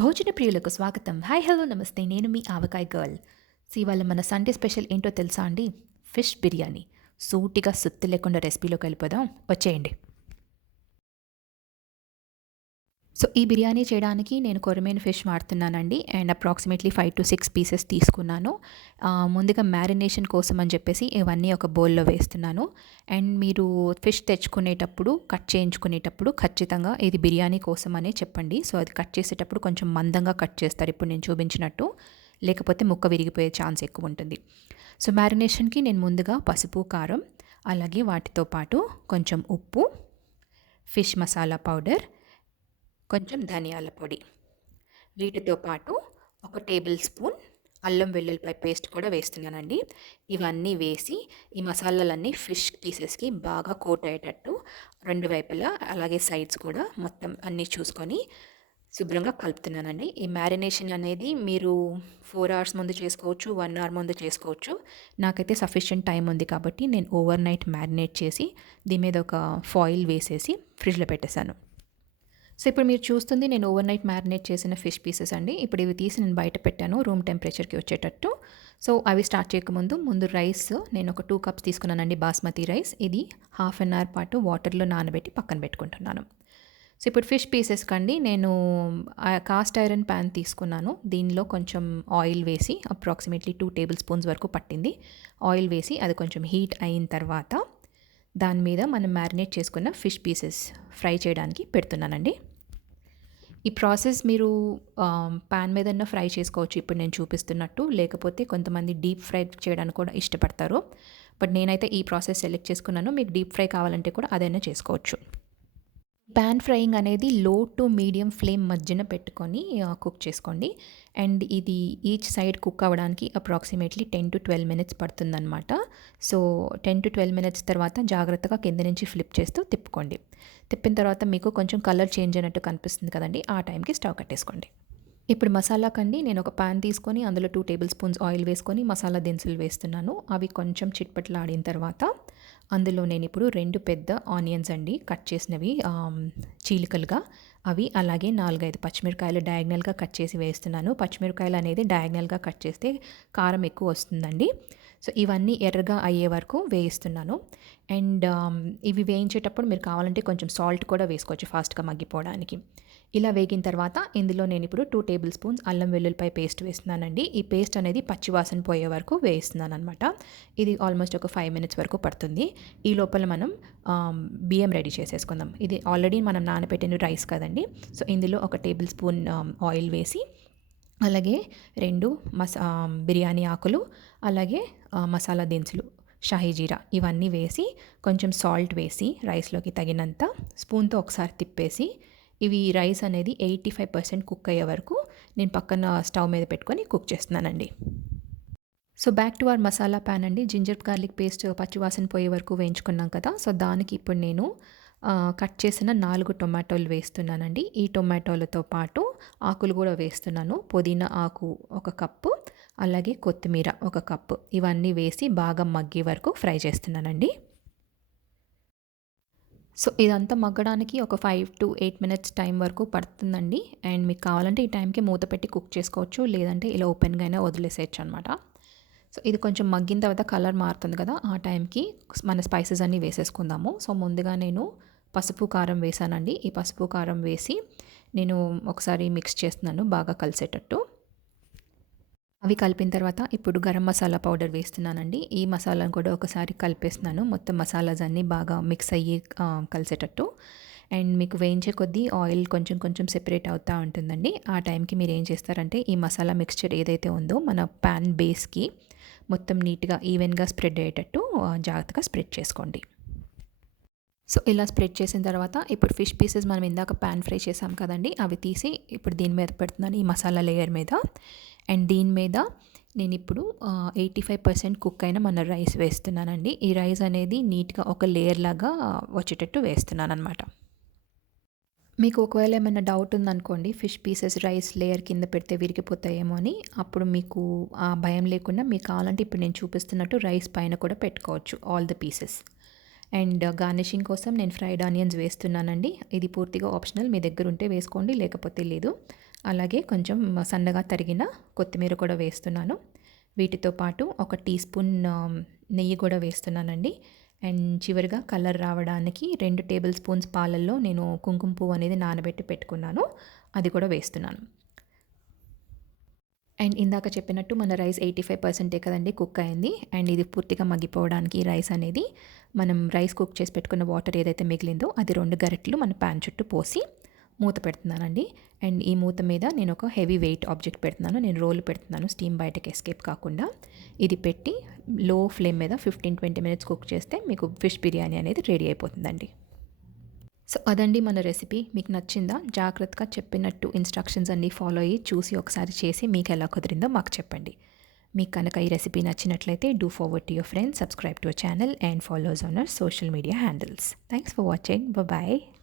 భోజన ప్రియులకు స్వాగతం. హాయ్ హలో నమస్తే. నేను మీ ఆవకాయ గర్ల్. సో ఇవాళ మన సండే స్పెషల్ ఏంటో తెలుసా అండి? ఫిష్ బిర్యానీ. సూటిగా సుత్తి లేకుండా రెసిపీలోకి వెళ్ళిపోదాం. వచ్చేయండి. సో ఈ బిర్యానీ చేయడానికి నేను కొరమేను ఫిష్ వాడుతున్నానండి. అండ్ అప్రాక్సిమేట్లీ 5-6 పీసెస్ తీసుకున్నాను. ముందుగా మ్యారినేషన్ కోసం అని చెప్పేసి ఇవన్నీ ఒక బౌల్‌లో వేస్తున్నాను. అండ్ మీరు ఫిష్ తెచ్చుకునేటప్పుడు, కట్ చేయించుకునేటప్పుడు ఖచ్చితంగా ఇది బిర్యానీ కోసం అనే చెప్పండి. సో అది కట్ చేసేటప్పుడు కొంచెం మందంగా కట్ చేస్తారు ఇప్పుడు నేను చూపించినట్టు. లేకపోతే ముక్క విరిగిపోయే ఛాన్స్ ఎక్కువ ఉంటుంది. సో మ్యారినేషన్‌కి నేను ముందుగా పసుపు, కారం అలాగే వాటితో పాటు కొంచెం ఉప్పు, ఫిష్ మసాలా పౌడర్, కొంచెం ధనియాల పొడి, వీటితో పాటు ఒక టేబుల్ స్పూన్ అల్లం వెల్లుల్లిపాయ పేస్ట్ కూడా వేస్తున్నానండి. ఇవన్నీ వేసి ఈ మసాలాలన్నీ ఫిష్ పీసెస్కి బాగా కోట్ అయ్యేటట్టు రెండు వైపులా అలాగే సైడ్స్ కూడా మొత్తం అన్నీ చూసుకొని శుభ్రంగా కలుపుతున్నానండి. ఈ మ్యారినేషన్ అనేది మీరు 4 అవర్స్ ముందు చేసుకోవచ్చు, 1 అవర్ ముందు చేసుకోవచ్చు. నాకైతే సఫిషియంట్ టైం ఉంది కాబట్టి నేను ఓవర్ నైట్ మ్యారినేట్ చేసి దీని మీద ఒక ఫాయిల్ వేసేసి ఫ్రిడ్జ్లో పెట్టేశాను. సో ఇప్పుడు మీరు చూస్తుంది నేను ఓవర్ నైట్ మ్యారినేట్ చేసిన ఫిష్ పీసెస్ అండి. ఇప్పుడు ఇవి తీసి నేను బయట పెట్టాను రూమ్ టెంపరేచర్కి వచ్చేటట్టు. సో అవి స్టార్ట్ చేయకముందు ముందు రైస్ నేను ఒక 2 కప్స్ తీసుకున్నానండి బాస్మతి రైస్. ఇది హాఫ్ అన్ అవర్ పాటు వాటర్లో నానబెట్టి పక్కన పెట్టుకుంటున్నాను. సో ఇప్పుడు ఫిష్ పీసెస్ కండి నేను కాస్ట్ ఐరన్ ప్యాన్ తీసుకున్నాను. దీనిలో కొంచెం ఆయిల్ వేసి అప్రాక్సిమేట్లీ 2 టేబుల్ స్పూన్స్ వరకు పట్టింది. ఆయిల్ వేసి అది కొంచెం హీట్ అయిన తర్వాత దాని మీద మనం మ్యారినేట్ చేసుకున్న ఫిష్ పీసెస్ ఫ్రై చేయడానికి పెడుతున్నానండి. ఈ ప్రాసెస్ మీరు పాన్ మీదన్నా ఫ్రై చేసుకోవచ్చు ఇప్పుడు నేను చూపిస్తున్నట్టు. లేకపోతే కొంతమంది డీప్ ఫ్రై చేయడానికి కూడా ఇష్టపడతారు. బట్ నేనైతే ఈ ప్రాసెస్ సెలెక్ట్ చేసుకున్నాను. మీకు డీప్ ఫ్రై కావాలంటే కూడా అదైనా చేసుకోవచ్చు. పాన్ ఫ్రైయింగ్ అనేది లో టు మీడియం ఫ్లేమ్ మధ్యన పెట్టుకొని కుక్ చేసుకోండి. అండ్ ఇది ఈచ్ సైడ్ కుక్ అవ్వడానికి అప్రాక్సిమేట్లీ 10-12 మినిట్స్ పడుతుందనమాట. సో 10-12 మినిట్స్ తర్వాత జాగ్రత్తగా కింద నుంచి ఫ్లిప్ చేస్తూ తిప్పుకోండి. తిప్పిన తర్వాత మీకు కొంచెం కలర్ చేంజ్ అయినట్టు కనిపిస్తుంది కదండీ! ఆ టైంకి స్టవ్ కట్టేసుకోండి. ఇప్పుడు మసాలాకండి నేను ఒక పాన్ తీసుకొని అందులో 2 టేబుల్ స్పూన్స్ ఆయిల్ వేసుకొని మసాలా దినుసులు వేస్తున్నాను. అవి కొంచెం చిట్పట్లాడిన తర్వాత అందులో నేనిప్పుడు 2 పెద్ద ఆనియన్స్ అండి కట్ చేసినవి చీలికలుగా అవి అలాగే 4, 5 పచ్చిమిరపకాయలు డయాగ్నల్‌గా కట్ చేసి వేస్తున్నాను. పచ్చిమిరపకాయలు అనేది డయాగ్నల్‌గా కట్ చేస్తే కారం ఎక్కువ వస్తుందండి. సో ఇవన్నీ ఎర్రగా అయ్యే వరకు వేయిస్తున్నాను. అండ్ ఇవి వేయించేటప్పుడు మీరు కావాలంటే కొంచెం సాల్ట్ కూడా వేసుకోవచ్చు ఫాస్ట్‌గా మగ్గిపోవడానికి. ఇలా వేగిన తర్వాత ఇందులో నేనిప్పుడు 2 టేబుల్ స్పూన్స్ అల్లం వెల్లుల్లిపాయ పేస్ట్ వేస్తున్నానండి. ఈ పేస్ట్ అనేది పచ్చివాసన పోయే వరకు వేయిస్తున్నాననమాట. ఇది ఆల్మోస్ట్ ఒక 5 మినిట్స్ వరకు పడుతుంది. ఈ లోపల మనం బియ్యం రెడీ చేసేసుకుందాం. ఇది ఆల్రెడీ మనం నానబెట్టిన రైస్ కదండీ! సో ఇందులో ఒక టేబుల్ స్పూన్ ఆయిల్ వేసి అలాగే 2 బిర్యానీ ఆకులు అలాగే మసాలా దినుసులు, షాహీ జీరా ఇవన్నీ వేసి కొంచెం సాల్ట్ వేసి రైస్‌లోకి తగినంత స్పూన్‌తో ఒకసారి తిప్పేసి ఇవి రైస్ అనేది 85% కుక్ అయ్యే వరకు నేను పక్కన స్టవ్ మీద పెట్టుకొని కుక్ చేస్తున్నానండి. So back to our masala pan అండి. జింజర్ గార్లిక్ పేస్ట్ పచ్చివాసన పోయే వరకు వేయించుకున్నాం కదా! సో దానికి ఇప్పుడు నేను కట్ చేసిన 4 టొమాటోలు వేస్తున్నానండి. ఈ టొమాటోలతో పాటు ఆకులు కూడా వేస్తున్నాను. పుదీనా ఆకు ఒక కప్పు, అలాగే కొత్తిమీర ఒక కప్పు ఇవన్నీ వేసి బాగా మగ్గే వరకు ఫ్రై చేస్తున్నానండి. సో ఇదంతా మగ్గడానికి ఒక 5-8 మినిట్స్ టైం వరకు పడుతుందండి. అండ్ మీకు కావాలంటే ఈ టైంకి మూత పెట్టి కుక్ చేసుకోవచ్చు. లేదంటే ఇలా ఓపెన్‌గా అయినా వదిలేసేయొచ్చు అనమాట. సో ఇది కొంచెం మగ్గిన తర్వాత కలర్ మారుతుంది కదా! ఆ టైంకి మన స్పైసెస్ అన్నీ వేసేసుకుందాము. సో ముందుగా నేను పసుపు, కారం వేశానండి. ఈ పసుపు, కారం వేసి నేను ఒకసారి మిక్స్ చేస్తున్నాను బాగా కలిసేటట్టు. అవి కలిపిన తర్వాత ఇప్పుడు గరం మసాలా పౌడర్ వేస్తున్నానండి. ఈ మసాలాను కూడా ఒకసారి కలిపేస్తున్నాను. మొత్తం మసాలాస్ అన్నీ బాగా మిక్స్ అయ్యి కలిసేటట్టు. అండ్ మీకు వేయించే కొద్దీ ఆయిల్ కొంచెం కొంచెం సెపరేట్ అవుతూ ఉంటుందండి. ఆ టైంకి మీరు ఏం చేస్తారంటే ఈ మసాలా మిక్స్చర్ ఏదైతే ఉందో మన పాన్ బేస్‌కి మొత్తం నీట్‌గా ఈవెన్‌గా స్ప్రెడ్ అయ్యేటట్టు జాగ్రత్తగా స్ప్రెడ్ చేసుకోండి. సో ఇలా స్ప్రెడ్ చేసిన తర్వాత ఇప్పుడు ఫిష్ పీసెస్ మనం ఇందాక పాన్ ఫ్రై చేసాం కదండీ! అవి తీసి ఇప్పుడు దీని మీద పెడుతున్నాను ఈ మసాలా లేయర్ మీద. అండ్ దీని మీద నేనిప్పుడు 85% కుక్ అయిన మన రైస్ వేస్తున్నానండి. ఈ రైస్ అనేది నీట్‌గా ఒక లేయర్ లాగా వచ్చేటట్టు వేస్తున్నాననమాట. మీకు ఒకవేళ ఏమైనా డౌట్ ఉందనుకోండి ఫిష్ పీసెస్ రైస్ లేయర్ కింద పెడితే విరిగిపోతాయేమో అని. అప్పుడు మీకు ఆ భయం లేకుండా మీకు కావాలంటే ఇప్పుడు నేను చూపిస్తున్నట్టు రైస్ పైన కూడా పెట్టుకోవచ్చు all the pieces. And garnishing కోసం నేను ఫ్రైడ్ ఆనియన్స్ వేస్తున్నానండి. ఇది పూర్తిగా ఆప్షనల్. మీ దగ్గర ఉంటే వేసుకోండి లేకపోతే లేదు. అలాగే కొంచెం సన్నగా తరిగిన కొత్తిమీర కూడా వేస్తున్నాను. వీటితో పాటు ఒక టీ స్పూన్ నెయ్యి కూడా వేస్తున్నానండి. అండ్ చివరిగా కలర్ రావడానికి 2 టేబుల్ స్పూన్స్ పాలల్లో నేను కుంకుమ పువ్వు అనేది నానబెట్టి పెట్టుకున్నాను. అది కూడా వేస్తున్నాను. అండ్ ఇందాక చెప్పినట్టు మన రైస్ 85% కదండీ కుక్ అయింది. అండ్ ఇది పూర్తిగా మగ్గిపోవడానికి రైస్ అనేది మనం రైస్ కుక్ చేసి పెట్టుకున్న వాటర్ ఏదైతే మిగిలిందో అది 2 గరిటెలు మన పాన్ చుట్టూ పోసి మూత పెడుతున్నానండి. అండ్ ఈ మూత మీద నేను ఒక హెవీ వెయిట్ ఆబ్జెక్ట్ పెడుతున్నాను. నేను రోల్ పెడుతున్నాను స్టీమ్ బయటకి ఎస్కేప్ కాకుండా. ఇది పెట్టి లో ఫ్లేమ్ మీద 15-20 మినిట్స్ కుక్ చేస్తే మీకు ఫిష్ బిర్యానీ అనేది రెడీ అయిపోతుందండి. సో అదండి మన రెసిపీ. మీకు నచ్చిందా? జాగ్రత్తగా చెప్పినట్టు ఇన్‌స్ట్రక్షన్స్ అన్నీ ఫాలో అయ్యి చూసి ఒకసారి చేసి మీకు ఎలా కుదిరిందో మాకు చెప్పండి. మీకు కనుక ఈ రెసిపీ నచ్చినట్లయితే do forward to your friends, subscribe to our channel and follow us on our social media handles. Thanks for watching. Bye bye.